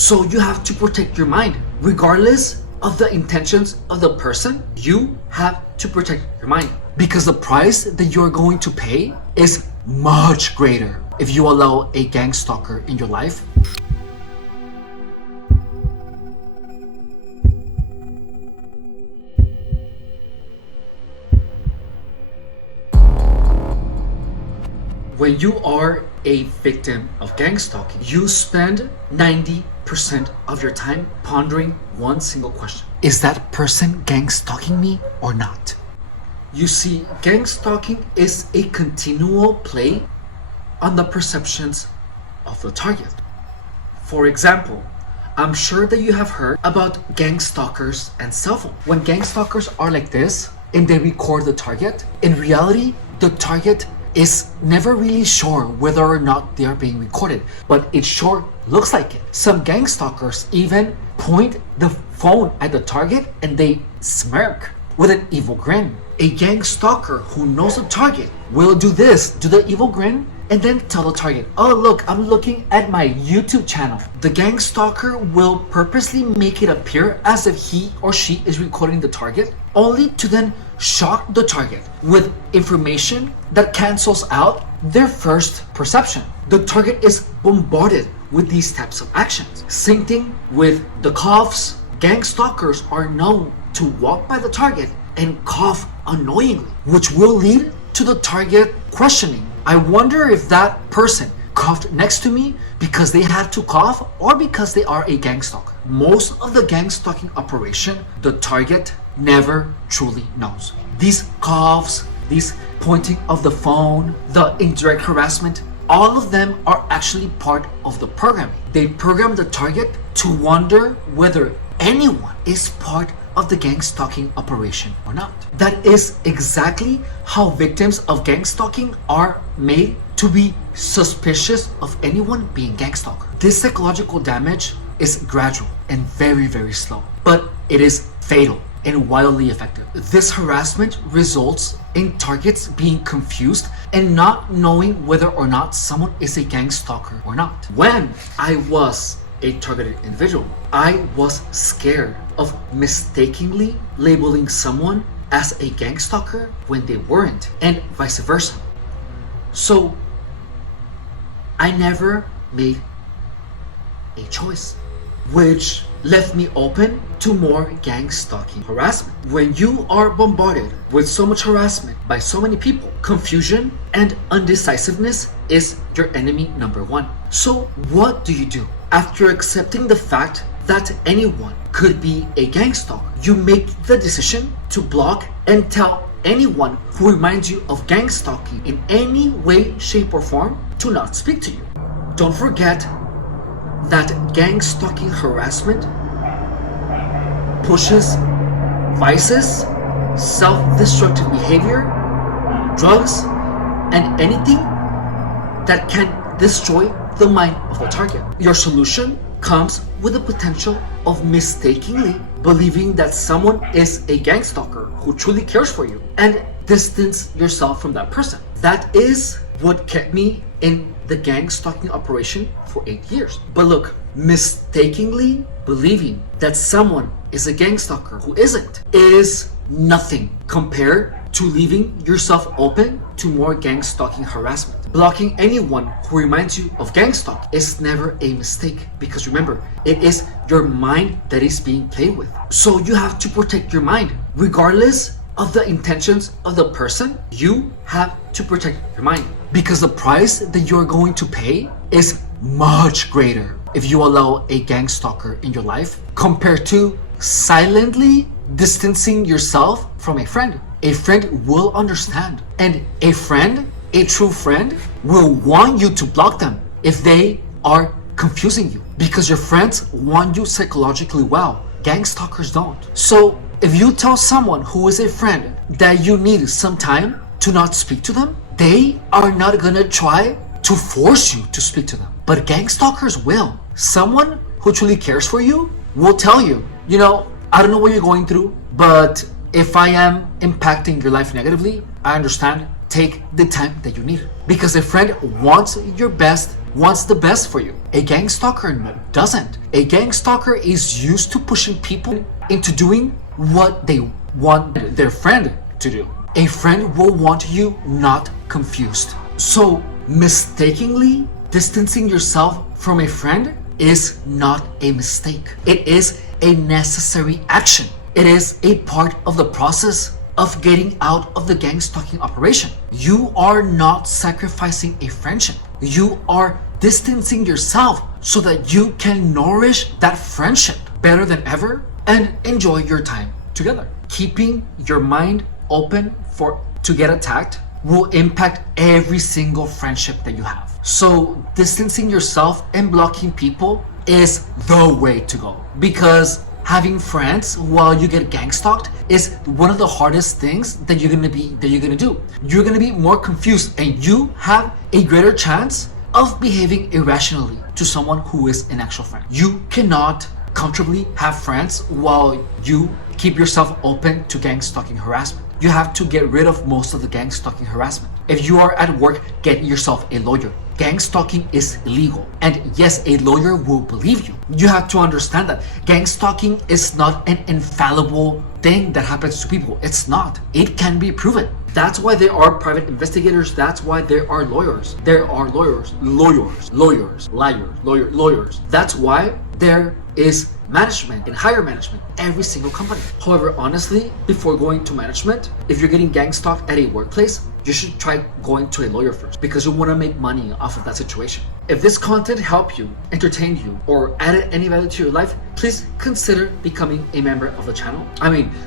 So you have to protect your mind. Regardless of the intentions of the person, you have to protect your mind. Because the price that you're going to pay is much greater if you allow a gang stalker in your life. When you are a victim of gang stalking, you spend 90% of your time pondering one single question. Is that person gang stalking me or not? You see, gang stalking is a continual play on the perceptions of the target. For example, I'm sure that you have heard about gang stalkers and cell phone. When gang stalkers are like this and they record the target, in reality, the target is never really sure whether or not they are being recorded, but it sure looks like it. Some gang stalkers even point the phone at the target and they smirk with an evil grin. A gang stalker who knows the target will do this, do the evil grin, and then tell the target, oh look, I'm looking at my YouTube channel. The gang stalker will purposely make it appear as if he or she is recording the target, only to then shock the target with information that cancels out their first perception. The target is bombarded with these types of actions. Same thing with the coughs. Gang stalkers are known to walk by the target and cough annoyingly, which will lead to the target questioning, I wonder if that person coughed next to me because they had to cough or because they are a gang stalker. Most of the gang stalking operation, the target never truly knows. These coughs, these pointing of the phone, the indirect harassment, all of them are actually part of the programming. They program the target to wonder whether anyone is part of the gang stalking operation or not. That is exactly how victims of gang stalking are made to be suspicious of anyone being gang stalker. This psychological damage is gradual and very, very slow, but it is fatal and wildly effective. This harassment results in targets being confused and not knowing whether or not someone is a gang stalker or not. When I was a targeted individual, I was scared of mistakenly labeling someone as a gang stalker when they weren't, and vice versa. So I never made a choice, which left me open to more gang stalking harassment. When you are bombarded with so much harassment by so many people, confusion and undecisiveness is your enemy number one. So what do? After accepting the fact that anyone could be a gang stalker, you make the decision to block and tell anyone who reminds you of gang stalking in any way, shape, or form to not speak to you. Don't forget that gang stalking harassment pushes vices, self-destructive behavior, drugs, and anything that can destroy the mind of the target. Your solution comes with the potential of mistakenly believing that someone is a gang stalker who truly cares for you and distance yourself from that person. That is what kept me in the gang stalking operation for 8 years. But look, mistakenly believing that someone is a gang stalker who isn't is nothing compared to leaving yourself open to more gang stalking harassment. Blocking anyone who reminds you of gang stalk is never a mistake, because remember, it is your mind that is being played with. So you have to protect your mind. Regardless of the intentions of the person, you have to protect your mind, because the price that you're going to pay is much greater if you allow a gang stalker in your life compared to silently distancing yourself from a friend. A friend will understand, and a true friend will want you to block them if they are confusing you, because your friends want you psychologically well. Gang stalkers don't. So if you tell someone who is a friend that you need some time to not speak to them, they are not gonna try to force you to speak to them. But gang stalkers will. Someone who truly cares for you will tell you, I don't know what you're going through, but if I am impacting your life negatively, I understand. Take the time that you need. Because a friend wants your best wants the best for you. A gang stalker doesn't. A gang stalker is used to pushing people into doing what they want their friend to do. A friend will want you not confused. So mistakenly distancing yourself from a friend is not a mistake. It is a necessary action. It is a part of the process of getting out of the gang stalking operation. You are not sacrificing a friendship. You are distancing yourself so that you can nourish that friendship better than ever and enjoy your time together. Keeping your mind open to get attacked will impact every single friendship that you have. So distancing yourself and blocking people is the way to go, because having friends while you get gang stalked is one of the hardest things that you're gonna do. You're gonna be more confused, and you have a greater chance of behaving irrationally to someone who is an actual friend. You cannot comfortably have friends while you keep yourself open to gang stalking harassment. You have to get rid of most of the gang stalking harassment. If you are at work, get yourself a lawyer. Gang stalking is illegal. And yes, a lawyer will believe you. You have to understand that gang stalking is not an infallible thing that happens to people. It's not. It can be proven. That's why there are private investigators. That's why there are lawyers. There are lawyers. That's why there is management and higher management every single company. However, honestly, before going to management, if you're getting gang stalked at a workplace, you should try going to a lawyer first, because you want to make money off of that situation. If this content helped you, entertained you, or added any value to your life, please consider becoming a member of the channel.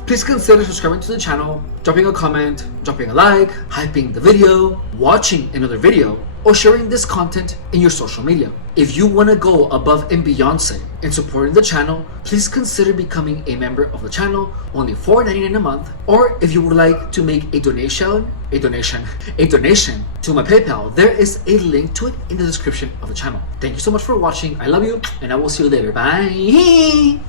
Please consider subscribing to the channel, dropping a comment, dropping a like, hyping the video, watching another video, or sharing this content in your social media. If you want to go above and beyond in supporting the channel, please consider becoming a member of the channel, only $4.99 a month. Or if you would like to make a donation to my PayPal, there is a link to it in the description of the channel. Thank you so much for watching. I love you, and I will see you later. Bye.